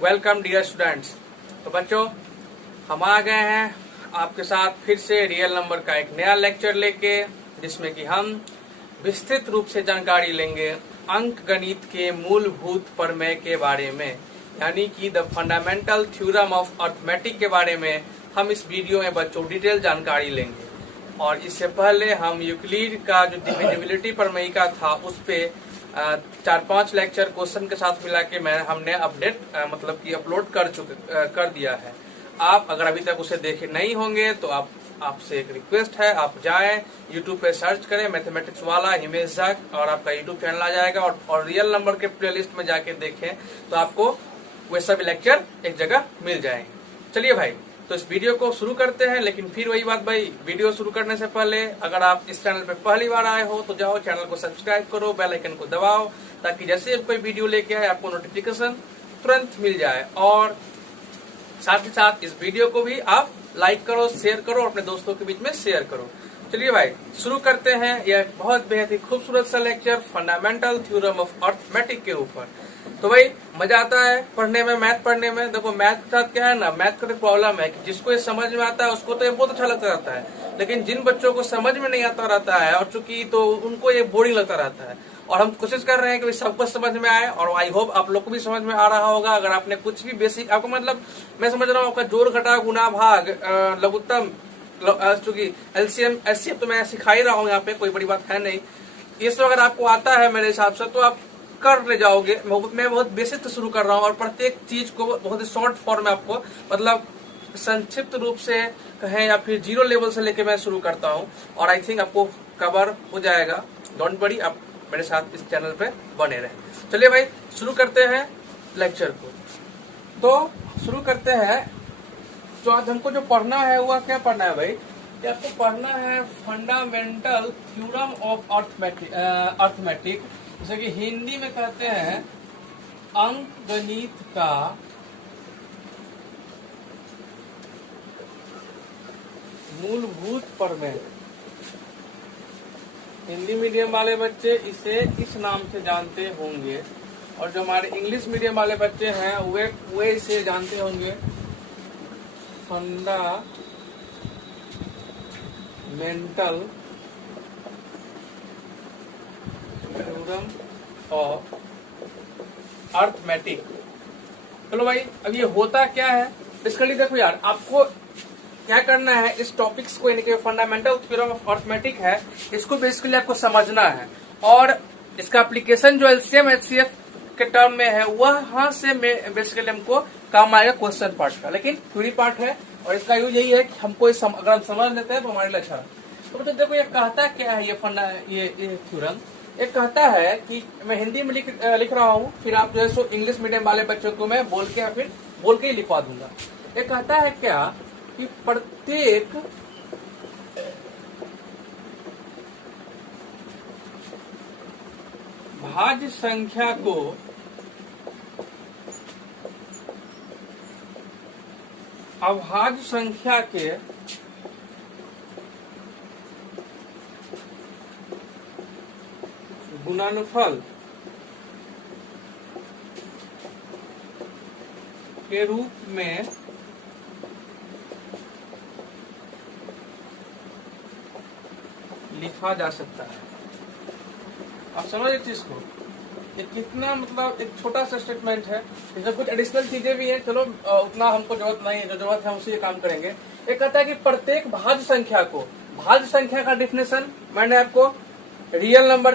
Welcome dear students. तो बच्चों, हम आ गए हैं आपके साथ फिर से रियल नंबर का एक नया लेक्चर लेके, जिसमें कि हम विस्तृत रूप से जानकारी लेंगे अंक गणित के मूलभूत प्रमेय के बारे में, यानी कि the fundamental theorem of arithmetic के बारे में हम इस वीडियो में बच्चों डिटेल जानकारी लेंगे। और इससे पहले हम यूक्लिड का जो डिविजिबिलिटी प्रमेय का था उस पे 4-5 लेक्चर क्वेश्चन के साथ मिला के हमने अपडेट मतलब कि अपलोड कर दिया है। आप अगर अभी तक उसे देखे नहीं होंगे तो आपसे एक रिक्वेस्ट है, आप जाएं यूट्यूब पे सर्च करें मैथमेटिक्स वाला हिमेश झा और आपका यूट्यूब चैनल आ जाएगा और रियल नंबर के प्लेलिस्ट में जाके देखें तो आपको वे सभी लेक्चर एक जगह मिल जाएंगे। चलिए भाई, तो इस वीडियो को शुरू करते हैं। लेकिन फिर वही बात भाई, वीडियो शुरू करने से पहले अगर आप इस चैनल पे पहली बार आए हो तो जाओ चैनल को सब्सक्राइब करो, बेल आइकन को दबाओ, ताकि जैसे कोई वीडियो लेके आए आपको नोटिफिकेशन तुरंत मिल जाए। और साथ ही साथ इस वीडियो को भी आप लाइक करो, शेयर करो, अपने दोस्तों के बीच में शेयर करो। चलिए भाई, शुरू करते हैं यह बहुत बेहद ही खूबसूरत सा lecture fundamental theorem of arithmetic के ऊपर। तो भाई मजा आता है पढ़ने में, मैथ पढ़ने में। देखो मैथ के साथ क्या है ना, मैथ का तो प्रॉब्लम है कि जिसको ये समझ में आता है उसको तो ये बहुत अच्छा लगता रहता है, लेकिन जिन बच्चों को समझ में नहीं आता रहता है और चूंकि तो उनको ये बोरिंग लगता रहता है। और हम कोशिश कर रहे हैं कि सबको समझ में आए, और आई होप आप लोग को भी समझ में आ रहा होगा। अगर आपने कुछ भी बेसिक आपको मतलब मैं समझ रहा हूँ आपका जोड़ घटा गुना भाग लघुत्तम चूंकि एलसीएम एचसीएफ तो मैं सिखा ही रहा हूँ, यहाँ पे कोई बड़ी बात है नहीं। ये सब अगर आपको आता है मेरे हिसाब से तो आप कर ले जाओगे। मैं बहुत बेसिक से शुरू कर रहा हूँ और प्रत्येक चीज को बहुत ही शॉर्ट फॉर्म में आपको मतलब संक्षिप्त रूप से कहें या फिर जीरो लेवल से लेके मैं शुरू करता हूँ, और आई थिंक आपको कवर हो जाएगा। डोंट वरी, आप मेरे साथ इस चैनल पे बने रहे। चलिए भाई शुरू करते हैं लेक्चर को। तो शुरू करते हैं। तो आज हमको जो पढ़ना है वह क्या पढ़ना है भाई? आपको पढ़ना है फंडामेंटल थ्योरम ऑफ अर्थमेटिक, जैसे कि हिंदी में कहते हैं अंक गणित का मूलभूत प्रमेय। हिंदी मीडियम वाले बच्चे इसे इस नाम से जानते होंगे, और जो हमारे इंग्लिश मीडियम वाले बच्चे हैं वे इसे जानते होंगे फंडामेंटल थ्योरम ऑफ अर्थमेटिक। चलो भाई, अब ये होता क्या है बेसिकली देखो यार, आपको क्या करना है इस टॉपिक्स को, यानी कि फंडामेंटल थ्योरम ऑफ अर्थमेटिक है, इसको बेसिकली आपको समझना है। और इसका एप्लीकेशन जो एलसीएम एचसीएफ के टर्म में है वहां से बेसिकली हमको काम आएगा क्वेश्चन पार्ट का, लेकिन थ्योरी पार्ट है और इसका यूज यही है कि हमको अगर हम समझ लेते हैं तो हमारे लिए अच्छा। तो मतलब देखो ये कहता क्या है ये थ्योरम। ये कहता है कि मैं हिंदी में लिख रहा हूँ, फिर आप जो है सो इंग्लिश मीडियम वाले बच्चों को मैं बोल के या फिर बोल के ही लिखवा दूंगा। ये कहता है क्या कि प्रत्येक भाज्य संख्या को अभाज्य संख्या के गुणनफल के रूप में लिखा जा सकता है। आप समझ इस चीज को, ये कितना मतलब एक छोटा सा स्टेटमेंट है। इसमें कुछ एडिशनल चीजें भी है, चलो उतना हमको जरूरत नहीं है, जो जरूरत है उसी काम करेंगे। ये कहता है कि प्रत्येक भाज्य संख्या को, भाज्य संख्या का डिफिनेशन मैंने आपको रियल नंबर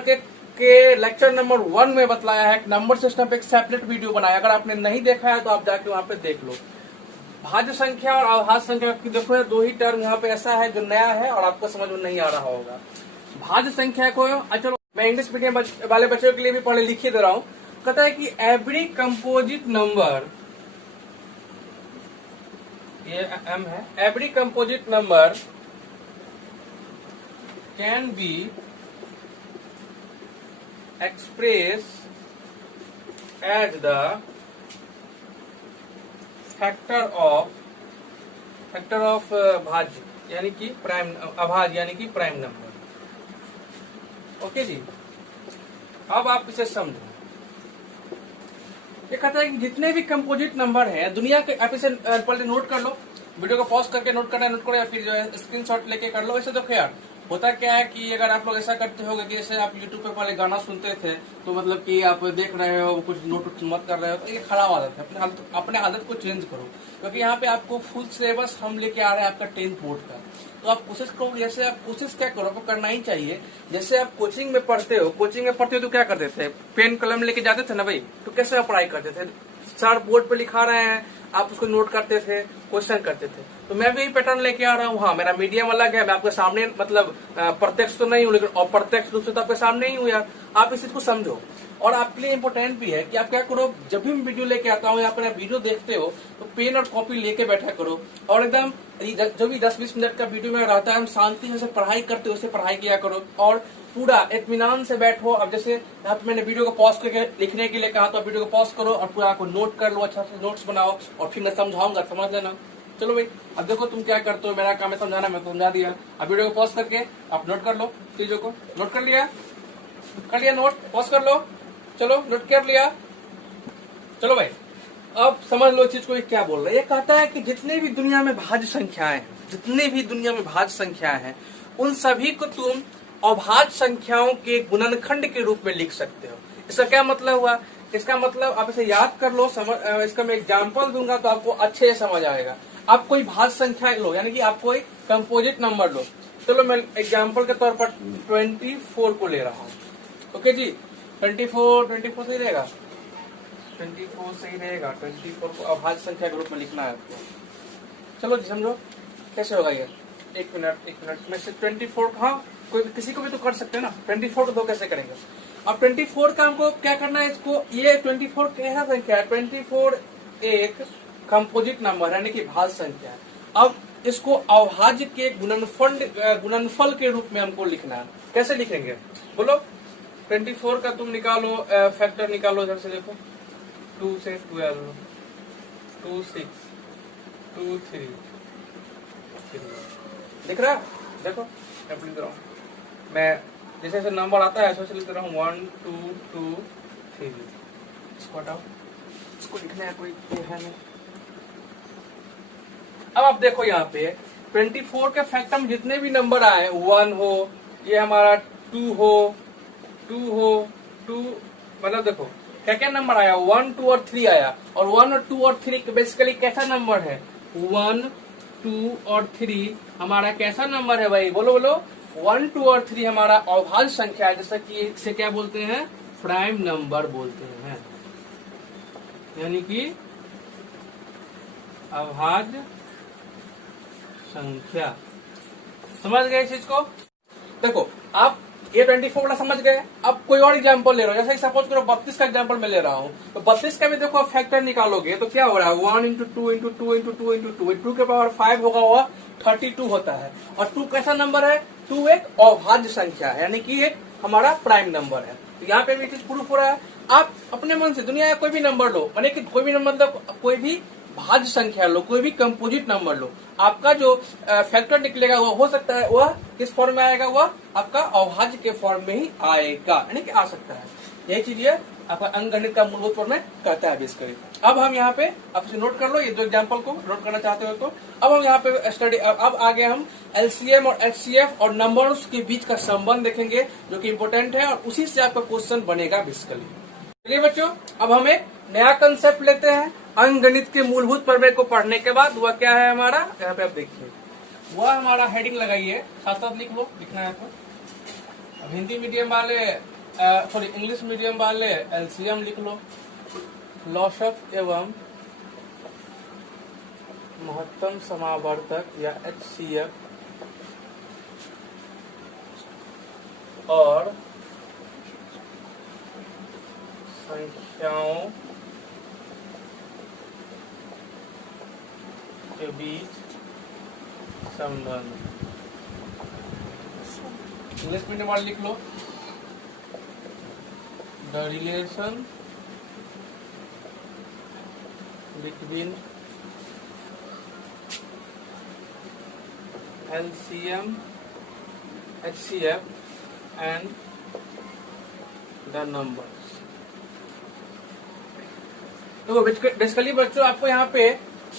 के लेक्चर नंबर 1 में बतलाया है। नंबर सिस्टम पे एक सेपरेट वीडियो बनाया, अगर आपने नहीं देखा है तो आप जाके वहां पे देख लो। भाज्य संख्या और अभाज्य संख्या की देखो दो ही टर्म यहाँ पे ऐसा है जो नया है और आपको समझ में नहीं आ रहा होगा। भाज्य संख्या को चलो मैं इंग्लिश मीडियम वाले बच्चों के लिए भी पढ़े लिखिए दे रहा हूँ। कहता है कि एवरी कंपोजिट नंबर, ये एम है, every composite number can be express as the factor of भाज्य यानी कि प्राइम अभाज्य यानी कि प्राइम नंबर। ओके जी, अब आप इसे समझो। ये कहता है कि जितने भी कंपोजिट नंबर हैं दुनिया के, आप इसे पहले नोट कर लो, वीडियो को पॉज करके नोट करना नोट करो, या फिर जो है स्क्रीनशॉट लेके कर लो। ऐसे देखो यार, होता क्या है कि अगर आप लोग ऐसा करते होगे कि जैसे आप यूट्यूब पे पहले गाना सुनते थे, तो मतलब कि आप देख रहे हो कुछ नोट मत कर रहे हो, तो ये खराब आदत है। अपने आदत को चेंज करो, क्योंकि यहाँ पे आपको फुल सिलेबस हम लेके आ रहे हैं आपका 10th बोर्ड का। तो आप कोशिश करो, जैसे आप कोशिश क्या करो, आपको करना ही चाहिए। जैसे आप कोचिंग में पढ़ते हो तो क्या करते थे, पेन कलम लेके जाते थे ना भाई, तो कैसे आप पढ़ाई करते थे? सर बोर्ड पे लिखा रहे हैं, आप उसको नोट करते थे, क्वेश्चन करते थे। तो मैं भी यही पैटर्न लेके आ रहा हूँ। हाँ, मेरा मीडियम अलग है, मैं आपके सामने मतलब प्रत्यक्ष तो नहीं हूँ, लेकिन अप्रत्यक्ष रूप से तो आपके सामने ही हूँ यार। आप इस चीज को समझो, और आपके लिए इम्पोर्टेंट भी है कि आप क्या करो, जब भी मैं वीडियो लेके आता हूँ या फिर आप वीडियो देखते हो, तो पेन और कॉपी लेके बैठा करो, और एकदम जो भी 10-20 मिनट का वीडियो में रहता है, हम शांति से पढ़ाई करते हो, उससे पढ़ाई किया करो, और पूरा इत्मीनान से बैठो। अब जैसे यहाँ पे मैंने वीडियो को पॉज करके लिखने के लिए कहा, तो आप वीडियो को पॉज करो और पूरा आपको नोट कर लो, अच्छा से नोट्स बनाओ, और फिर मैं समझाऊंगा, समझ लेना। चलो भाई, अब देखो तुम क्या करते हो, मेरा काम है समझाना, मैं समझा दिया। अब वीडियो को पॉज करके आप नोट कर लो, चीजों को नोट कर लिया नोट, पॉज कर लो, चलो नोट कर लिया। चलो भाई, अब समझ लो चीज को, ये क्या बोल रहा है। ये कहता है कि जितने भी दुनिया में भाज्य संख्याएं हैं, जितने भी दुनिया में भाज्य संख्याएं हैं, उन सभी को तुम अभाज्य संख्याओं के गुणनखंड के रूप में लिख सकते हो। इसका क्या मतलब हुआ? इसका मतलब आप इसे याद कर लो, इसका मैं एग्जाम्पल दूंगा तो आपको अच्छे से समझ आएगा। आप कोई भाज्य संख्या लो, यानी कि आप कोई कंपोजिट नंबर लो। चलो मैं एग्जाम्पल के तौर पर 24 को ले रहा हूँ। ओके जी, 24 सही रहेगा, 24 सही रहेगा। 24 को अभाज्य संख्या के रूप में लिखना है आपको। चलो जी समझो कैसे होगा ये। एक मिनट में से 24, हाँ कोई किसी को भी तो कर सकते हैं ना। 24 को 2 कैसे करेंगे? अब 24 का हमको क्या करना है, इसको ये 24 कैसा संख्या है? 24 एक कंपोजिट नंबर है, यानी कि भाज्य संख्या है। अब इसको अभाज्य के गुणनफल के रूप में हमको लिखना है। कैसे लिखेंगे बोलो? 24 का तुम निकालो, फैक्टर निकालो, इधर से देखो, 2 से 12, 2 6, 2 3, दिख रहा है? देखो मैं लिख रहा हूँ, मैं जैसे जैसे नंबर आता है ऐसे लिख रहा हूँ, 1 2 2 3। इसको हटाओ, इसको लिखना है, कोई है नहीं। अब आप देखो यहाँ पे 24 के फैक्टर में जितने भी नंबर आए, 1 हो, ये हमारा 2 हो, 2 मतलब देखो क्या क्या नंबर आया, 1 2 और 3 आया। और 1 और 2 और 3 बेसिकली कैसा नंबर है? 1 2 और 3 हमारा कैसा नंबर है भाई? बोलो बोलो। 1 2 और 3 हमारा अभाज्य संख्या है, जैसा कि इसे क्या बोलते हैं? प्राइम नंबर बोलते हैं, यानी कि अभाज्य संख्या। समझ गए इस चीज को? देखो आप ये 24 वाला समझ गए। अब कोई और एग्जांपल ले रहा हूँ, जैसे सपोज करो 32 का एग्जांपल मैं ले रहा हूँ, तो 32 का भी देखो आप फैक्टर निकालोगे तो क्या हो रहा है? 1 × 2 × 2 × 2 × 2, 2 के पावर 5 होगा, वह 32 होता है। और 2 कैसा नंबर है? 2 एक अभाज्य संख्या है, यानी कि एक हमारा प्राइम नंबर है। तो यहाँ पे भी चीज प्रूफ हो रहा है। आप अपने मन से दुनिया का कोई भी नंबर लो, यानी कि कोई भी नंबर, मतलब कोई भी भाज्य संख्या लो, कोई भी कंपोजिट नंबर लो, आपका जो फैक्टर निकलेगा वो हो सकता है वह किस फॉर्म में आएगा? वह आपका अभाज्य के फॉर्म में ही आएगा, यानी कि आ सकता है। यही चीज ये आपका अंकगणित का मूलभूत फॉर्म में कहता है बेसिकली। अब हम यहाँ पे आप इसे नोट कर लो, ये दो एग्जाम्पल को नोट करना चाहते हो तो। अब हम यहाँ पे स्टडी, अब आगे हम एलसीएम और एचसीएफ और नंबर्स के बीच का संबंध देखेंगे, जो कि इंपोर्टेंट है, और उसी से आपका क्वेश्चन बनेगा बेसिकली। चलिए बच्चों, अब हम एक नया कंसेप्ट लेते हैं अंकगणित के मूलभूत प्रमेय को पढ़ने के बाद। वह क्या है हमारा? यहाँ पे आप देखिए, वह हमारा हेडिंग लगाइए, साथ साथ लिख लो, लिखना है तो। अब हिंदी मीडियम वाले, सॉरी इंग्लिश मीडियम वाले एलसीएम लिख लो, लॉसक एवं महत्तम समावर्तक या एचसीएफ, और संख्याओं के बीच संबंध। इंग्लिश मीडियम वाले लिख लो, the relation between LCM, HCF and the numbers। तो बेसिकली बच्चों आपको यहाँ पे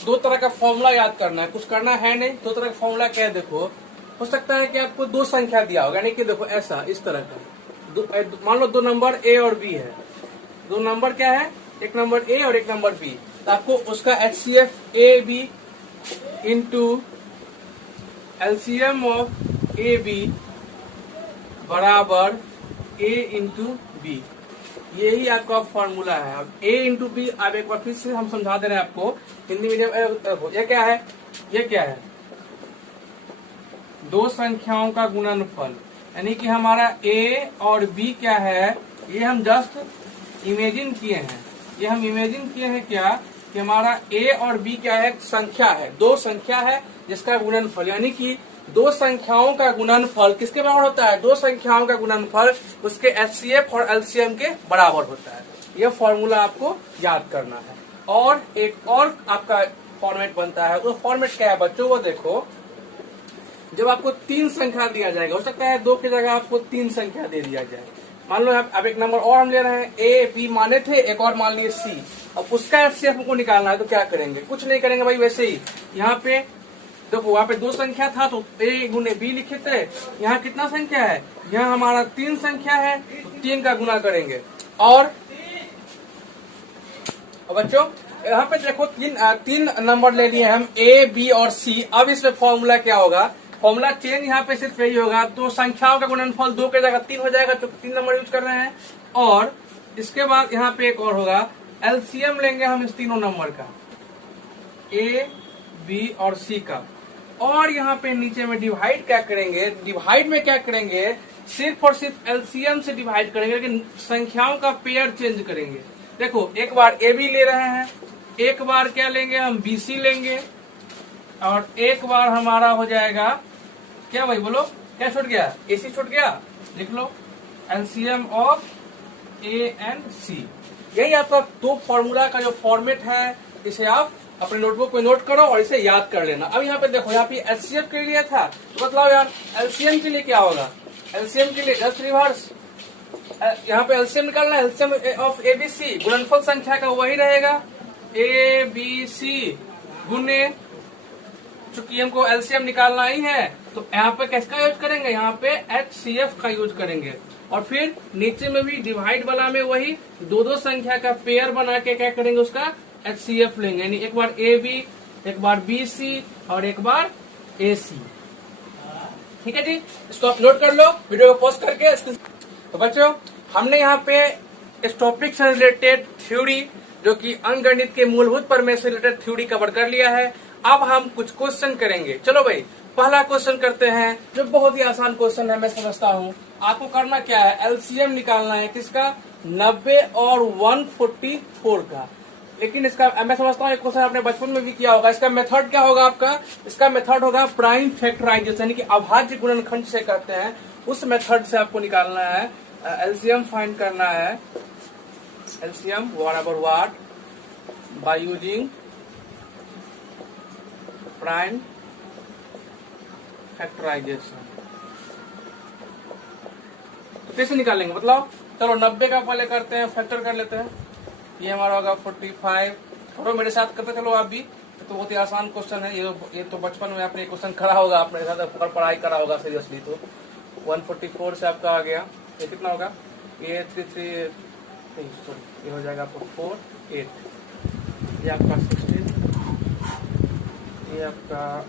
दो तरह का फॉर्मूला याद करना है, कुछ करना है नहीं। दो तरह का फॉर्मूला क्या है, देखो हो सकता है कि आपको दो संख्या दिया होगा, यानी कि देखो ऐसा इस तरह का मान लो दो नंबर ए और बी है। दो नंबर क्या है, एक नंबर ए और एक नंबर बी, तो आपको उसका HCF A B into LCM of A B बराबर ए इंटू बी, यही आपका फॉर्मूला है। अब ए इंटू बी, अब एक बार फिर से हम समझा दे रहे हैं आपको हिंदी मीडियम। ये क्या है, ये क्या है, दो संख्याओं का गुणनफल, यानी कि हमारा ए और बी क्या है, ये हम जस्ट इमेजिन किए हैं। ये हम इमेजिन किए हैं क्या कि हमारा ए और बी क्या है, संख्या है, दो संख्या है जिसका गुणनफल, यानी कि दो संख्याओं का गुणनफल किसके बराबर होता है, दो संख्याओं का गुणनफल उसके HCF और LCM के बराबर होता है। यह फॉर्मूला आपको याद करना है। और एक और आपका फॉर्मेट बनता है, वो फॉर्मेट क्या है बच्चों, वो देखो जब आपको तीन संख्या दिया जाएगा, हो सकता है दो की जगह आपको तीन संख्या दे दिया जाए। मान लो अब एक नंबर और हम ले रहे हैं, ए बी माने थे, एक और मान लिए सी। अब उसका HCF हमको निकालना है, तो क्या करेंगे, कुछ नहीं करेंगे भाई, वैसे ही यहाँ पे देखो वहाँ पे दो संख्या था तो ए गुने बी लिखे थे, यहाँ कितना संख्या है, यहाँ हमारा तीन संख्या है तो तीन का गुना करेंगे। और बच्चों यहाँ पे देखो तीन नंबर ले लिए हम ए बी और सी। अब इसमें फॉर्मूला क्या होगा, फॉर्मूला चेंज यहाँ पे सिर्फ यही होगा, तो संख्याओं का गुणनफल दो के जगह तीन हो जाएगा, तो तीन नंबर यूज कर रहे हैं। और इसके बाद यहाँ पे एक और होगा, LCM लेंगे हम इस तीनों नंबर का, ए बी और सी का। और यहाँ पे नीचे में डिवाइड क्या करेंगे, डिवाइड में क्या करेंगे, सिर्फ और सिर्फ LCM से डिवाइड करेंगे, लेकिन संख्याओं का पेयर चेंज करेंगे। देखो एक बार ए बी ले रहे हैं, एक बार क्या लेंगे हम BC लेंगे, और एक बार हमारा हो जाएगा क्या भाई बोलो, क्या छूट गया, AC छूट गया, लिख लो LCM of A and C। यही आपका दो फॉर्मूला का जो फॉर्मेट है, इसे आप अपने नोटबुक में नोट करो और इसे याद कर लेना। अब यहाँ पे देखो, यहाँ पे HCF के लिए था, तो बतलाओ यार LCM के लिए क्या होगा, LCM के लिए जस्ट रिवर्स, यहाँ पे LCM निकालना है, LCM ऑफ ABC, गुणनफल संख्या का वही रहेगा ABC गुने, चूंकि हमको LCM निकालना ही है तो यहाँ पे किसका यूज करेंगे, यहाँ पे HCF का यूज करेंगे। और फिर नीचे में भी डिवाइड वाला में वही दो दो संख्या का पेयर बना के क्या करेंगे, उसका HCF लेंगे, यानी एक बार AB, एक बार BC और एक बार AC। ठीक है जी, इसको आप नोट कर लो वीडियो को पॉज करके। तो बच्चों हमने यहाँ पे इस टॉपिक से रिलेटेड थ्योरी, जो कि अंकगणित के मूलभूत प्रमेय से रिलेटेड थ्योरी कवर कर लिया है। अब हम कुछ क्वेश्चन करेंगे। चलो भाई पहला क्वेश्चन करते हैं, जो बहुत ही आसान क्वेश्चन है, मैं समझता हूँ। आपको करना क्या है, LCM निकालना है किसका, 90 और 144 का। लेकिन इसका मैं समझता हूँ एक क्वेश्चन आपने बचपन में भी किया होगा। इसका मेथड क्या होगा आपका, इसका मेथड होगा प्राइम फैक्टराइजेशन, यानी कि अभाज्य गुणनखंड से करते हैं, उस मेथड से आपको निकालना है। LCM फाइंड करना है, LCM बराबर what, by using prime factorisation. तो कैसे निकालेंगे बताओ, चलो 90 का पहले करते हैं, फैक्टर कर लेते हैं। ये हमारा होगा 45, थोड़ा मेरे साथ करते चलो आप भी, तो बहुत ही आसान क्वेश्चन है ये तो बचपन में आपने क्वेश्चन करा होगा, आपने साथ पढ़ाई करा होगा सीरियसली। तो 144 से आपका आ गया, ये कितना होगा, ये 33, ये हो जाएगा आपको 4, 8, ये आपका 16, ये आपका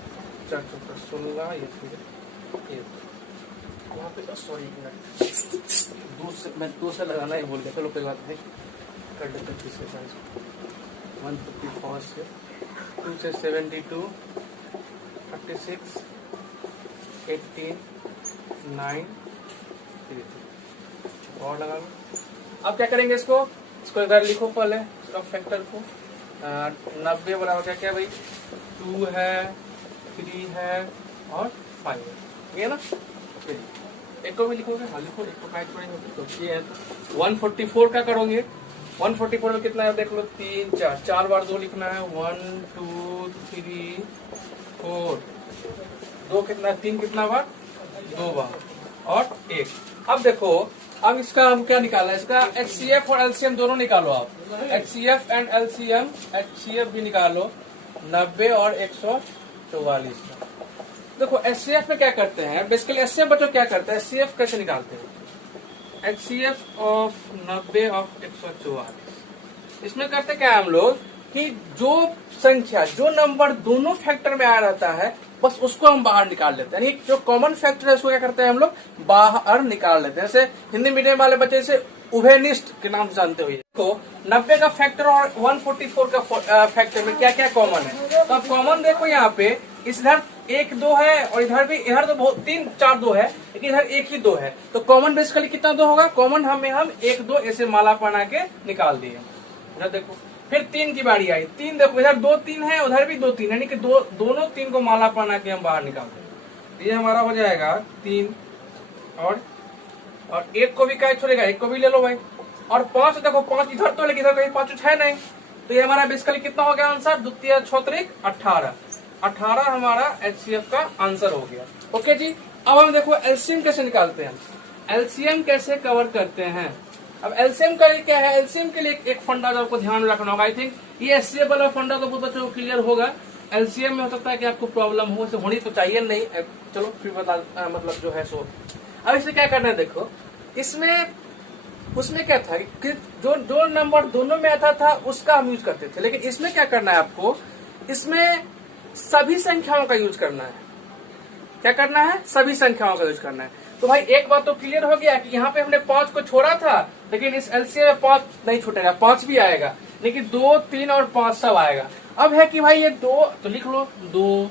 16, ये 8, यहाँ पे सॉरी दो से लगाना ही बोल गया, चलो कोई बात नहीं, कर लेते हैं तीसरे साइज 154 से 2 से 72, 36, 18, 9, 3 और लगा लो। अब क्या करेंगे, इसको इधर लिखो पहले, इसका फैक्टर को 90 बराबर क्या क्या भाई, 2 है, 3 है और 5 है, ये ना। एक को भी लिखोगे, हाँ लिखो, एक को काट पड़ेगा। तो ये है 144 का करोगे, 144 में कितना है देख लो, 3, 4, 4 बार 2 लिखना है, 1, 2, 3, 4, 2 कितना है, 3 कितना बार, 2 बार और 1। अब देखो, अब इसका हम क्या निकालना है, इसका HCF और LCM दोनों निकालो आप। HCF एंड LCM, HCF भी निकालो 90 और 144 का। देखो HCF में क्या करते हैं बेसिकली, HCF बच्चों क्या करते हैं, HCF कैसे निकालते हैं, HCF ऑफ 90 ऑफ 144। इसमें करते क्या है हम लोग कि जो संख्या, जो नंबर दोनों फैक्टर में आ रहता है बस उसको हम बाहर निकाल लेते हैं, यानी जो कॉमन फैक्टर है उसको क्या करते हैं हम लोग बाहर निकाल लेते हैं। जैसे हिंदी मीडियम वाले बच्चे से उभयनिष्ठ के नाम से जानते हुए तो 90 का फैक्टर और 144 का फैक्टर में क्या क्या कॉमन है। तो अब कॉमन देखो यहाँ पे इधर 1 2 है और इधर भी, इधर तो बहुत 3 4 2 है लेकिन इधर 1 ही 2 है। तो कॉमन बेसिकली कितना 2 होगा, कॉमन हम 1 2 ऐसे माला बना के निकाल दिए। इधर देखो फिर 3 की बारी आई, 3 देखो इधर 2 3 है उधर भी 2 3, यानी कि दोनों 3 को माला बना के हम बाहर निकाल दें। ये हमारा हो जाएगा 3 और 1 को भी क्या छोड़ेगा, 1 को भी ले लो भाई। और 5 देखो 5 इधर तो, लेकिन इधर कहीं 5 है नहीं, तो ये हमारा बेसिकली कितना हो गया आंसर, 2 3 6 18 18 हमारा HCF का आंसर हो गया। ओके जी। अब हम देखो LCM कैसे निकालते हैं, LCM कैसे कवर करते हैं। अब LCM का क्या है, LCM के लिए एक फंडा जो आपको ध्यान में रखना होगा, आई थिंक ये HCF वाला फंडा तो बहुत बच्चों को क्लियर होगा। LCM में हो सकता है कि आपको प्रॉब्लम हो, इसे होनी तो चाहिए नहीं, चलो फिर बता मतलब जो है सो। अब इसमें क्या करना है, देखो इसमें उसमें क्या था कि जो नंबर दोनों में आता था उसका हम यूज करते थे, लेकिन इसमें क्या करना है आपको, इसमें सभी संख्याओं का यूज करना है। क्या करना है, सभी संख्याओं का यूज करना है। तो भाई एक बात तो क्लियर हो गया कि यहाँ पे हमने 5 को छोड़ा था, लेकिन इस LCM में 5 नहीं छूटेगा, 5 भी आएगा, लेकिन 2 3 और 5 सब आएगा। अब है कि भाई ये 2 तो लिख लो, 2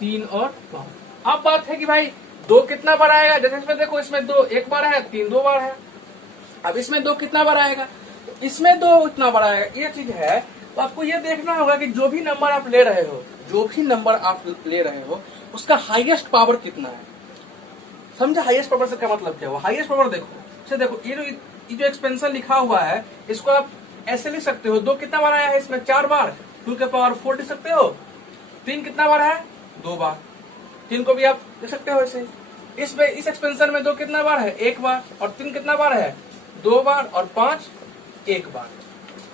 3 और 5। अब बात है कि भाई 2 कितना बार आएगा, जैसे इसमें देखो इसमें 2 1 बार है, 3 2 बार है। अब इसमें 2 कितना बार आएगा, तो इसमें 2 इतना बार आएगा, ये चीज है। तो आपको ये देखना होगा कि जो भी नंबर आप ले रहे हो, जो भी नंबर आप ले रहे हो उसका हाईएस्ट पावर कितना है। समझा हाईएस्ट पावर से क्या मतलब क्या हुआ, हाईएस्ट पावर देखो ये जो एक्सपेंशन लिखा हुआ है इसको आप ऐसे लिख सकते हो, 2 कितना बार आया है इसमें 4 बार, 2 के पावर 4 लिख सकते हो। 3 कितना बार है 2 बार, 3 को भी आप लिख सकते हो ऐसे। इसमें इस एक्सपेंशन में 2 कितना बार है 1 बार, और 3 कितना बार है 2 बार, और 5 1 बार।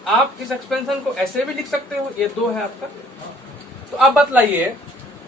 आप इस एक्सपेंशन को ऐसे भी लिख सकते हो, ये 2 है आपका। तो आप बतलाइए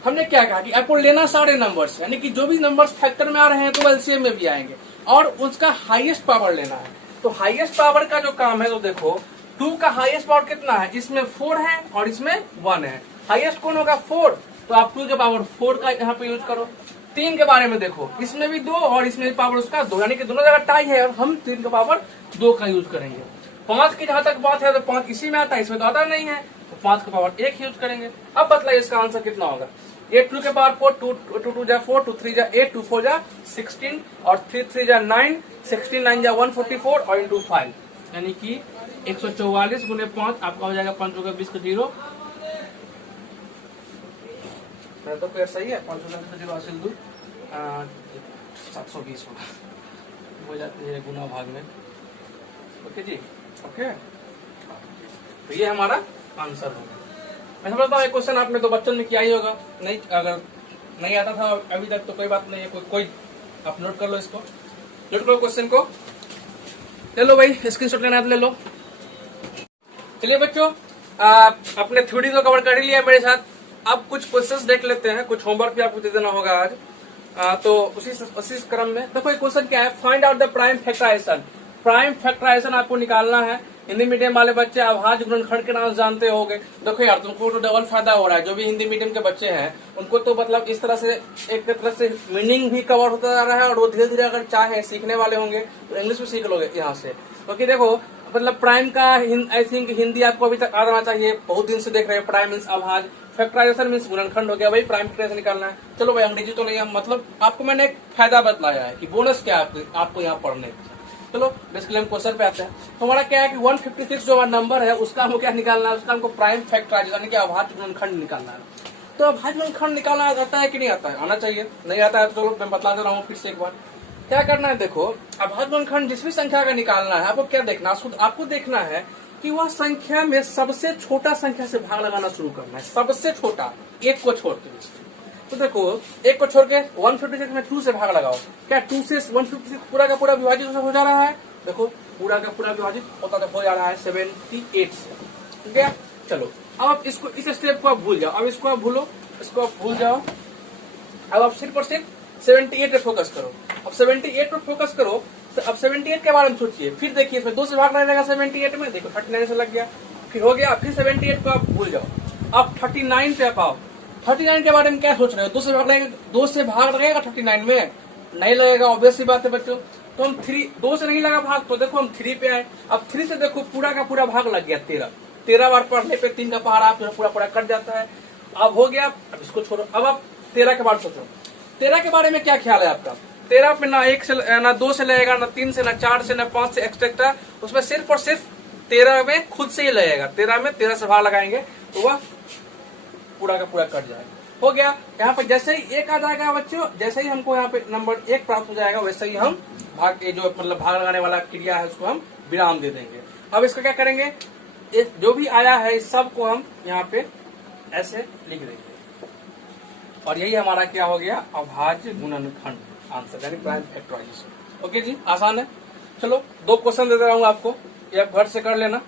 हमने क्या कहा कि आपको लेना सारे नंबर्स, यानी कि जो भी नंबर्स फैक्टर में आ रहे हैं तो LCM में भी आएंगे, और उसका हाईएस्ट पावर लेना है। तो हाईएस्ट पावर का जो काम है, तो देखो 2 का हाईएस्ट पावर कितना है, इसमें 4 है और इसमें 1 है। हाईएस्ट कौन होगा 4, तो आप 2 के पावर 4 का यहाँ पे यूज करो। 3 के बारे में देखो, इसमें भी 2 और इसमें भी पावर उसका 2, यानी कि दोनों जगह टाई है और हम 3 के पावर 2 का यूज करेंगे। 5 की जहां तक बात है तो 5 इसी में आता है, इसमें तो आता नहीं है, तो 5 के पावर 1 यूज करेंगे। अब बतलाइए इसका आंसर कितना होगा, 8 2 के पावर 4, 2 2 जा 4, 2 3 जा 8, 2 4 जा 16 और 3 3 जा 9, 16 9 जा 144 और इंटू 5, यानी कि 144 गुने 5 आपका हो जाएगा 5 20 का 0। तो फिर सही है, 5 का 0 हासिल 2 720 होगा, हो जाती है गुना भाग में। ओके जी, ओके। तो ये हमारा आंसर होगा। मैं समझता हूँ क्वेश्चन आपने तो बच्चों ने किया ही होगा, नहीं अगर नहीं आता था अभी तक तो कोई बात नहीं है, कोई आप नोट कर लो, इसको नोट करो, क्वेश्चन को ले लो भाई, स्क्रीनशॉट लेना है तो ले लो। चलिए बच्चों, अपने थ्योरी तो कवर कर ही लिया मेरे साथ, अब कुछ क्वेश्चंस देख लेते हैं, कुछ होमवर्क भी आपको दे देना होगा आज। तो उसी क्रम में देखो क्वेश्चन क्या है, find out the prime factorisation. Prime factorisation आपको निकालना है। हिंदी मीडियम वाले बच्चे अभाज्य गुणनखंड के नाम जानते होंगे। देखो यार तुमको तो डबल फायदा हो रहा है, जो भी हिंदी मीडियम के बच्चे हैं उनको तो मतलब इस तरह से एक तरह से मीनिंग भी कवर होता जा रहा है, और वो धीरे धीरे अगर चाहे सीखने वाले होंगे तो इंग्लिश भी सीख लोगे यहाँ से। क्योंकि देखो मतलब प्राइम का आई थिंक हिंदी आपको अभी तक आ जाना चाहिए, बहुत दिन से देख रहे हैं। प्राइम मीन्स अभाज्य, फैक्टराइजेशन मीन्स गुणनखंड हो गया भाई, प्राइम फैक्टराइजेशन निकालना है। चलो भाई अंग्रेजी तो नहीं है, मतलब आपको मैंने एक फायदा बतलाया है कि बोनस क्या है आपको यहाँ पढ़ने का। चलो बेसिकली हम क्वेश्चन पे आते हैं। तो हमारा क्या है कि 156 जो हमारा नंबर है उसका हमको क्या निकालना है, उसका हमको प्राइम फैक्टराइजेशन यानी कि अभाज्य गुणनखंड निकालना है। तो अभाज्य गुणनखंड निकालना आता है कि नहीं आता है, आना चाहिए, नहीं आता है तो चलो मैं बता दे रहा हूँ फिर से एक बार। क्या करना है, देखो अभाज्य गुणनखंड जिस भी संख्या का निकालना है आपको क्या देखना है, आपको देखना है कि वह संख्या में सबसे छोटा संख्या से भाग लगाना शुरू करना है, सबसे छोटा एक को छोड़ के। तो देखो एक को छोड़ के 156 में 2 से भाग लगाओ, क्या 2 से 156 पूरा का पूरा विभाजित हो जा रहा है? देखो पूरा का पूरा विभाजित होता हो जा रहा है 78 से, ठीक है। चलो अब आप इसको इस स्टेप को आप भूल जाओ, अब इसको आप भूलो, इसको आप भूल जाओ। अब आप सिर्फ और सिर्फ 78 पे फोकस करो। अब 78 पे फोकस करो, अब 78 के बारे में सोचिए, फिर देखिए इसमें 2 से भाग लगेगा 78 में, देखो 39 से लग गया, फिर हो गया, फिर 78 को आप भूल जाओ, अब 39 पे आप आओ। 39 के बारे में क्या सोच रहे हो? 2 से भाग लगेगा 39 में? नहीं लगेगा, ऑब्वियस सी बात है बच्चों। तो हम 2 से नहीं लगा भाग, तो देखो हम 3 पे आए। अब 3 से देखो पूरा का पूरा भाग लग गया 13 बार पढ़ने पे 3 का पहाड़ा पूरा पूरा कट जाता है। अब हो गया, अब इसको छोड़ो, अब आप 13 के बारे में सोचो। 13 के बारे में क्या ख्याल है आपका? 13 पे ना 1 से ना 2 से लगेगा, ना 3 से, ना 4 से, ना 5 से एक्स्ट्रा, उसमें सिर्फ और सिर्फ 13 में खुद से ही लगेगा। 13 में 13 से भाग लगाएंगे तो वह पूरा का पूरा कट जाएगा। हो गया, यहाँ पे जैसे ही 1 आ जाएगा बच्चों, जैसे ही हमको यहाँ पे नंबर 1 प्राप्त हो जाएगा, वैसे ही हम जो मतलब भाग लगाने वाला क्रिया है उसको हम विराम दे देंगे। अब इसका क्या करेंगे, जो भी आया है इस सब को हम यहाँ पे ऐसे लिख देंगे, और यही हमारा क्या हो गया, अभाज्य गुणनखंड आंसर, यानी प्राइम फैक्टराइजेशन। ओके जी, आसान है। चलो 2 क्वेश्चन दे रहा हूँ आपको, ये आप घर से कर लेना,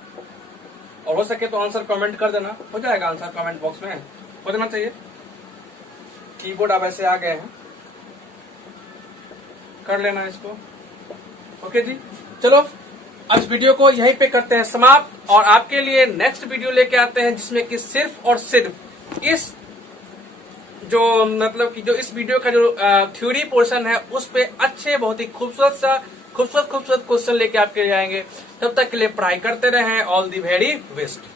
और हो सके तो आंसर कमेंट कर देना, हो जाएगा आंसर कमेंट बॉक्स में, हो जाना चाहिए। कीबोर्ड आप ऐसे आ गए हैं, कर लेना इसको। ओके जी, चलो आज वीडियो को यहीं पे करते हैं समाप्त, और आपके लिए नेक्स्ट वीडियो लेके आते हैं जिसमें कि सिर्फ और सिर्फ इस जो मतलब कि जो इस वीडियो का जो थ्योरी पोर्शन है उस पे अच्छे बहुत ही खूबसूरत क्वेश्चन लेके आपके जाएंगे। तब तक के लिए पढ़ाई करते रहें। All the very best.